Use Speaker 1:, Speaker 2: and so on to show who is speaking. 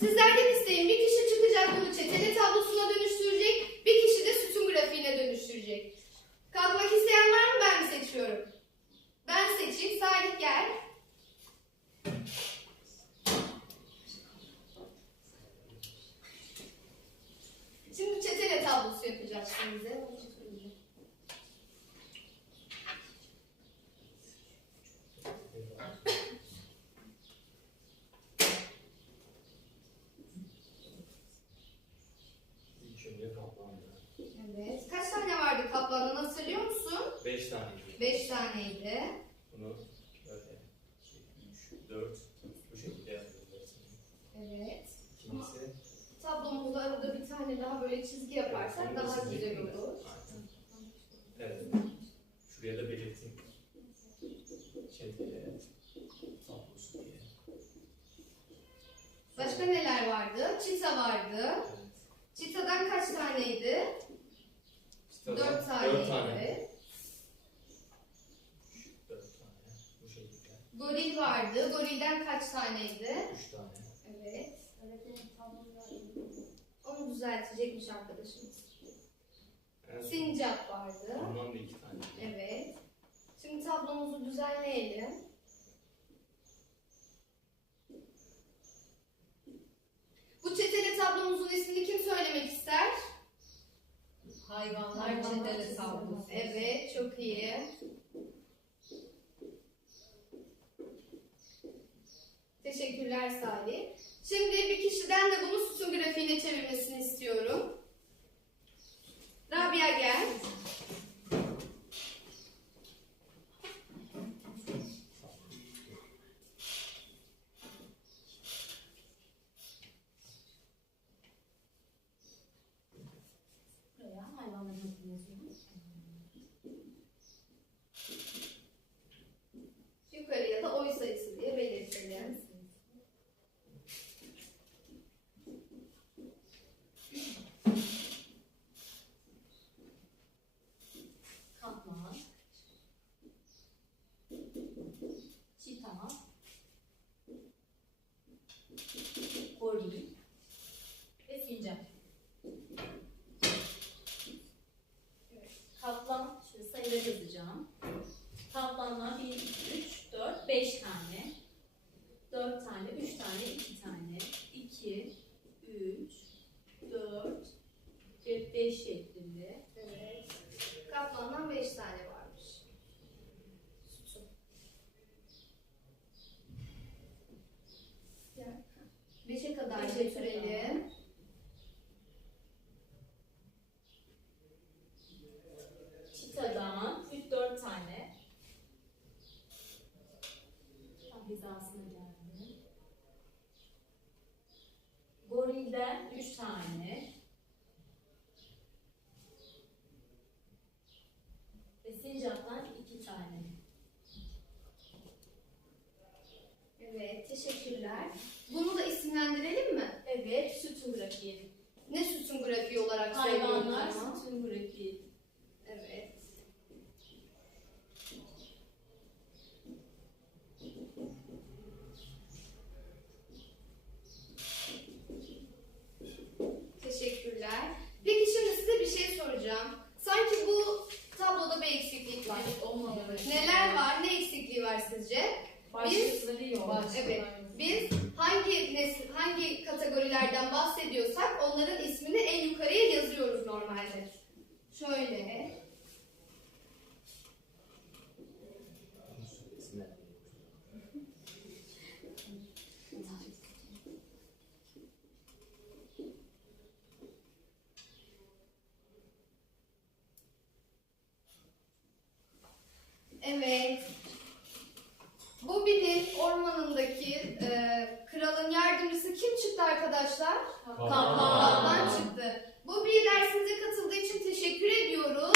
Speaker 1: Sizlerden isteğim bir kişi çıkacak bunu çetele tablosuna dönüştürecek, bir kişi de sütun grafiğine dönüştürecek. Kalkmak isteyen var mı? Ben mi seçiyorum? Ben seçeyim. Salih gel. Şimdi çetele tablosu yapacağız size. 5 tane. 5 taneydi.
Speaker 2: Bunu böyle 3, 4 bu şekilde yazabilirsin.
Speaker 1: Evet.
Speaker 2: İkincisi.
Speaker 1: Tablomuzda arada bir tane daha böyle çizgi yaparsak
Speaker 2: evet,
Speaker 1: daha güzel olur.
Speaker 2: Evet. Şuraya da belirteyim. Çetele tablosu diye.
Speaker 1: Başka neler vardı? Çita vardı.
Speaker 2: Evet.
Speaker 1: Çitadan kaç taneydi?
Speaker 2: Çitadan
Speaker 1: dört taneydi.
Speaker 2: Dört tane.
Speaker 1: Goril vardı. Gorilden kaç taneydi?
Speaker 2: Üç tane.
Speaker 1: Evet. Onu düzeltecekmiş arkadaşımız.
Speaker 2: En son
Speaker 1: Sincap vardı.
Speaker 2: Bundan da iki tane.
Speaker 1: Evet. Şimdi tablomuzu düzenleyelim. Bu çeteli tablomuzun ismini kim söylemek ister?
Speaker 3: Hayvanlar çeteli tablosu.
Speaker 1: Evet, çok iyi. Teşekkürler Salih. Şimdi bir kişiden de bunu sütun grafiğine çevirmesini istiyorum. Rabia gel. Yukarıya da oy sayısı diye belirtelim.
Speaker 3: Kaplan. Çita. Goril. Ve sincap. Kaplan, şöyle sayıları yazacağım. Kaplanlar 1, 2, 3, 4, 5 tane. 4 tane, 3 tane, 2 tane. 2, 3, 4 ve 5 şeklinde.
Speaker 1: Evet. Kaplandan 5 tane varmış. Sütun. Beşe kadar
Speaker 3: Beşe
Speaker 1: götürelim.
Speaker 3: Çitadan 3-4 tane. Tam hizasına geldi. Gorilden 3 tane. Ve sincaptan 2 tane.
Speaker 1: Evet, teşekkürler. Bunu da isimlendirelim mi?
Speaker 3: Evet, sütun grafiği.
Speaker 1: Ne sütun grafiği olarak söylüyoruz
Speaker 3: Hayvanlar
Speaker 1: ama?
Speaker 3: sütun grafiği.
Speaker 1: Evet. Teşekkürler. Peki şimdi size bir şey soracağım. Sanki bu tabloda bir eksiklik var.
Speaker 3: Olmadı.
Speaker 1: Neler var? Ne eksikliği var sizce?
Speaker 3: Başlıkları yok.
Speaker 1: Evet. Biz hangi nesil, hangi kategorilerden bahsediyorsak onların ismini en yukarıya yazıyoruz normalde. Şöyle. Evet. Bu bilin ormanındaki e, kralın yardımcısı kim çıktı arkadaşlar?
Speaker 3: Kaplan.
Speaker 1: Kaplan çıktı. Bu bir dersimize katıldığı için teşekkür ediyoruz.